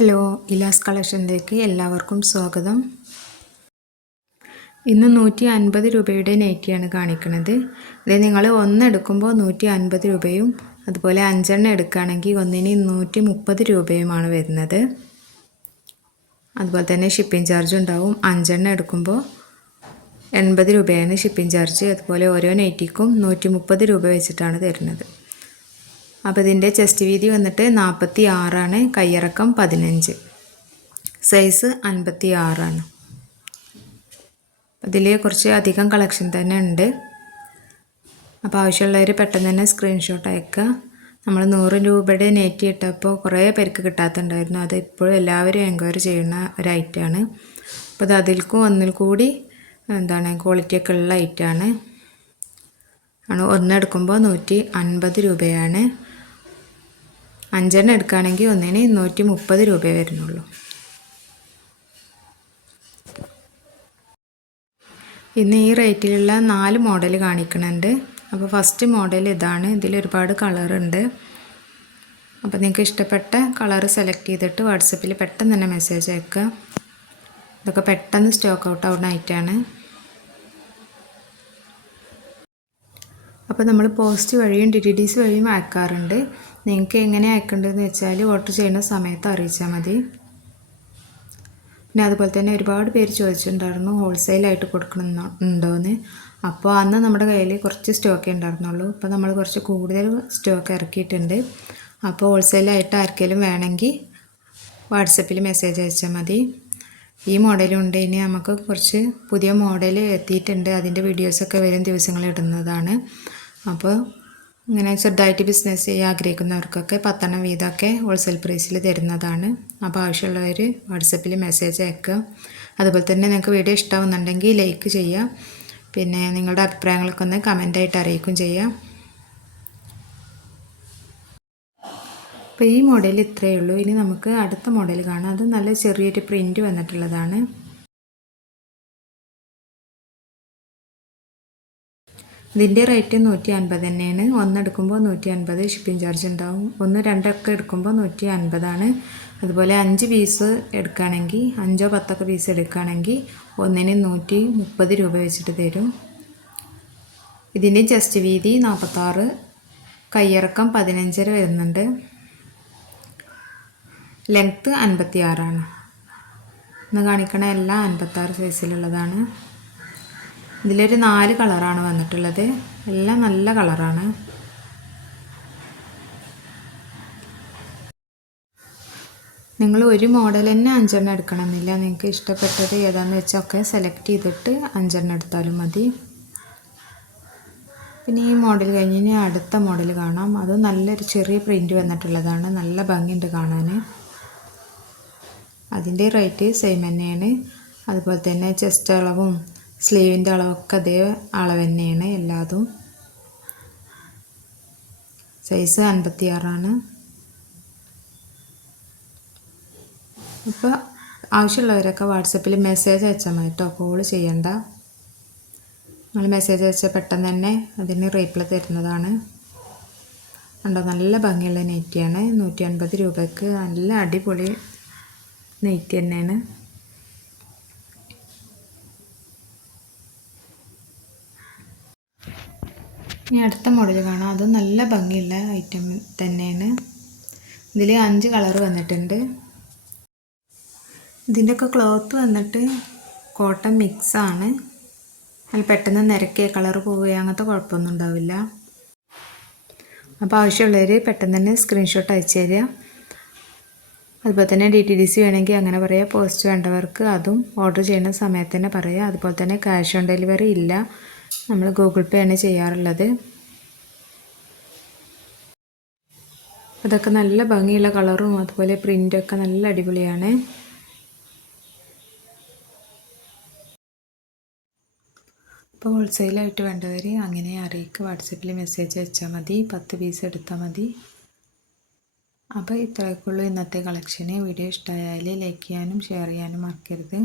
Hello ഇലാസ് കളക്ഷനിലേക്ക് എല്ലാവർക്കും സ്വാഗതം. ഇന്ന് നൂറ്റി അൻപത് രൂപയുടെ നൈറ്റിയാണ് കാണിക്കുന്നത്. ഇത് നിങ്ങൾ ഒന്നെടുക്കുമ്പോൾ നൂറ്റി അൻപത് രൂപയും അതുപോലെ അഞ്ചെണ്ണം എടുക്കുകയാണെങ്കിൽ ഒന്നിന് നൂറ്റി മുപ്പത് രൂപയുമാണ് വരുന്നത്. അതുപോലെ തന്നെ ഷിപ്പിംഗ് ചാർജ് ഉണ്ടാവും. അഞ്ചെണ്ണം എടുക്കുമ്പോൾ എൺപത് രൂപയാണ് ഷിപ്പിംഗ് ചാർജ് അതുപോലെ ഓരോ നൈറ്റിക്കും നൂറ്റി മുപ്പത് രൂപ വെച്ചിട്ടാണ് തരുന്നത്. അപ്പോൾ ഇതിന്റെ ചെസ്റ്റ് വീതി വന്നിട്ട് നാൽപ്പത്തി ആറാണ് കയ്യിറക്കം പതിനഞ്ച്. സൈസ് അൻപത്തി ആറാണ് അതിൽ കുറച്ച് അധികം കളക്ഷൻ തന്നെ ഉണ്ട്. അപ്പോൾ ആവശ്യമുള്ളവർ പെട്ടെന്ന് തന്നെ സ്ക്രീൻഷോട്ട് അയക്കുക. നമ്മൾ നൂറ് രൂപയുടെ നെറ്റ് ഇട്ടപ്പോൾ കുറേ പേർക്ക് കിട്ടാത്തുണ്ടായിരുന്നു. അത് ഇപ്പോഴും എല്ലാവരും എൻക്വയറി ചെയ്യുന്ന ഒരു ഐറ്റമാണ് അപ്പോൾ അത് അതിൽക്കും ഒന്നിൽ കൂടി എന്താണ് ക്വാളിറ്റിയൊക്കെ ഉള്ള ഐറ്റമാണ് ആണ്. ഒന്നെടുക്കുമ്പോൾ നൂറ്റി അൻപത് രൂപയാണ്. അഞ്ചെണ്ണം എടുക്കുകയാണെങ്കിൽ ഒന്നിന് നൂറ്റി മുപ്പത് രൂപയെ വരുന്നുള്ളൂ. ഇന്ന് ഈ റേറ്റിലുള്ള നാല് മോഡൽ കാണിക്കുന്നുണ്ട്. അപ്പോൾ ഫസ്റ്റ് മോഡൽ ഇതാണ്. ഇതിൽ ഒരുപാട് കളറുണ്ട് അപ്പോൾ നിങ്ങൾക്ക് ഇഷ്ടപ്പെട്ട കളർ സെലക്ട് ചെയ്തിട്ട് വാട്സപ്പിൽ പെട്ടെന്ന് തന്നെ മെസ്സേജ് അയക്കുക. ഇതൊക്കെ പെട്ടെന്ന് സ്റ്റോക്ക് ഔട്ട് ആവുന്ന ഐറ്റാണ് അപ്പോൾ നമ്മൾ പോസ്റ്റ് വഴിയും ഡി ഡി സി വഴിയും അയക്കാറുണ്ട്. നിങ്ങൾക്ക് എങ്ങനെ അയക്കേണ്ടതെന്ന് വെച്ചാൽ ഓർഡർ ചെയ്യുന്ന സമയത്ത് അറിയിച്ചാൽ മതി. പിന്നെ അതുപോലെ തന്നെ ഒരുപാട് പേര് ചോദിച്ചിട്ടുണ്ടായിരുന്നു ഹോൾസെയിലായിട്ട് കൊടുക്കണം ഉണ്ടോയെന്ന് അപ്പോൾ അന്ന് നമ്മുടെ കയ്യിൽ കുറച്ച് സ്റ്റോക്കേ ഉണ്ടായിരുന്നുള്ളൂ. ഇപ്പോൾ നമ്മൾ കുറച്ച് കൂടുതൽ സ്റ്റോക്ക് ഇറക്കിയിട്ടുണ്ട്. അപ്പോൾ ഹോൾസെയിലായിട്ട് ആർക്കെങ്കിലും വേണമെങ്കിൽ വാട്സപ്പിൽ മെസ്സേജ് അയച്ചാൽ മതി. ഈ മോഡലുണ്ട് ഇനി നമുക്ക് കുറച്ച് പുതിയ മോഡൽ എത്തിയിട്ടുണ്ട്. അതിന്റെ വീഡിയോസൊക്കെ വരും ദിവസങ്ങളിൽ ഇടുന്നതാണ്. അപ്പോൾ ഇങ്ങനെ ചെറുതായിട്ട് ബിസിനസ് ചെയ്യാൻ ആഗ്രഹിക്കുന്നവർക്കൊക്കെ പത്തെണ്ണം വീതമൊക്കെ ഹോൾസെയിൽ പ്രൈസിൽ തരുന്നതാണ്. അപ്പോൾ ആവശ്യമുള്ളവർ വാട്സപ്പിൽ മെസ്സേജ് അയക്കുക. അതുപോലെ തന്നെ നിങ്ങൾക്ക് വീഡിയോ ഇഷ്ടമാവുന്നുണ്ടെങ്കിൽ ലൈക്ക് ചെയ്യുക. പിന്നെ നിങ്ങളുടെ അഭിപ്രായങ്ങളൊക്കെ ഒന്ന് കമന്റായിട്ട് അറിയിക്കും ചെയ്യാം അപ്പോൾ ഈ മോഡൽ ഇത്രയേ ഉള്ളൂ. ഇനി നമുക്ക് അടുത്ത മോഡൽ കാണാം. അത് നല്ല ചെറിയൊരു പ്രിന്റ് വന്നിട്ടുള്ളതാണ്. ഇതിന്റെ റേറ്റ് നൂറ്റി അൻപത് തന്നെയാണ്. ഒന്നെടുക്കുമ്പോൾ നൂറ്റി അൻപത് ഷിപ്പിംഗ് ചാർജ് ഉണ്ടാവും. ഒന്ന് രണ്ടൊക്കെ എടുക്കുമ്പോൾ നൂറ്റി അൻപതാണ് അതുപോലെ അഞ്ച് പീസ് എടുക്കുകയാണെങ്കിൽ അഞ്ചോ പത്തൊക്കെ പീസ് എടുക്കുകയാണെങ്കിൽ ഒന്നിന് നൂറ്റി മുപ്പത് രൂപ വെച്ചിട്ട് തരും. ഇതിന്റെ ജസ്റ്റ് വീതി നാൽപ്പത്താറ് കയ്യിറക്കം പതിനഞ്ചര വരുന്നുണ്ട്. ലെങ്ത്ത് അൻപത്തി ആറാണ് ഇന്ന് കാണിക്കണ എല്ലാം അൻപത്താറ് സൈസിലുള്ളതാണ് ഇതിലൊരു നാല് കളറാണ് വന്നിട്ടുള്ളത്. എല്ലാം നല്ല കളറാണ്. നിങ്ങൾ ഒരു മോഡൽ തന്നെ അഞ്ചെണ്ണം എടുക്കണമെന്നില്ല. നിങ്ങൾക്ക് ഇഷ്ടപ്പെട്ടത് ഏതാണെന്ന് വെച്ചൊക്കെ സെലക്ട് ചെയ്തിട്ട് അഞ്ചെണ്ണം എടുത്താലും മതി. പിന്നെ ഈ മോഡൽ കഴിഞ്ഞ് അടുത്ത മോഡൽ കാണാം. അത് നല്ലൊരു ചെറിയ പ്രിന്റ് വന്നിട്ടുള്ളതാണ്. നല്ല ഭംഗിയുണ്ട് കാണാൻ. അതിന്റെ റേറ്റ് സെയിം തന്നെയാണ്. അതുപോലെ തന്നെ ചെസ്റ്റ് അളവും സ്ലീവിന്റെ അളവൊക്കെ അതേ അളവ് തന്നെയാണ് എല്ലാതും. സൈസ് അൻപത്തി ആറാണ് ഇപ്പോൾ ആവശ്യമുള്ളവരൊക്കെ വാട്സപ്പിൽ മെസ്സേജ് അയച്ചാൽ മതി കേട്ടോ കോൾ ചെയ്യണ്ട. നിങ്ങൾ മെസ്സേജ് അയച്ചാൽ പെട്ടെന്ന് തന്നെ അതിന് റീപ്ലൈ തരുന്നതാണ്. കണ്ടോ? നല്ല ഭംഗിയുള്ള നെറ്റിയാണ്. നൂറ്റി അൻപത് രൂപയ്ക്ക് നല്ല അടിപൊളി നെറ്റ് തന്നെയാണ്. ഇനി അടുത്ത മോഡൽ കാണാം. അത് നല്ല ഭംഗിയുള്ള ഐറ്റം തന്നെയാണ്. ഇതിൽ അഞ്ച് കളർ വന്നിട്ടുണ്ട്. ഇതിന്റെയൊക്കെ ക്ലോത്ത് വന്നിട്ട് കോട്ടൺ മിക്സാണ് അതിൽ പെട്ടെന്ന് നിരക്കിയ കളർ പോവുക അങ്ങനത്തെ കുഴപ്പമൊന്നും ഉണ്ടാവില്ല. അപ്പോൾ ആവശ്യമുള്ളവർ പെട്ടെന്ന് തന്നെ സ്ക്രീൻഷോട്ട് അയച്ചു തരിക. അതുപോലെ തന്നെ ഡി ടി ഡി സി വേണമെങ്കിൽ അങ്ങനെ പറയാം. പോസ്റ്റ് വേണ്ടവർക്ക് അതും ഓർഡർ ചെയ്യുന്ന സമയത്ത് തന്നെ പറയാം. അതുപോലെ തന്നെ ക്യാഷ് ഓൺ ഡെലിവറി ഇല്ല. നമ്മൾ ഗൂഗിൾ പേ ആണ് ചെയ്യാറുള്ളത്. അതൊക്കെ നല്ല ഭംഗിയുള്ള കളറും അതുപോലെ പ്രിന്റൊക്കെ നല്ല അടിപൊളിയാണ്. അപ്പോൾ ഹോൾസെയിലായിട്ട് വേണ്ടവർ അങ്ങനെ അറിയിക്കുക വാട്സപ്പിൽ മെസ്സേജ് അയച്ചാൽ മതി. പത്ത് പീസ് എടുത്താൽ മതി. അപ്പോൾ ഇത്രയൊക്കെയുള്ളൂ ഇന്നത്തെ കളക്ഷന് വീഡിയോ ഇഷ്ടമായാൽ ലൈക്ക് ചെയ്യാനും ഷെയർ ചെയ്യാനും മറക്കരുത്.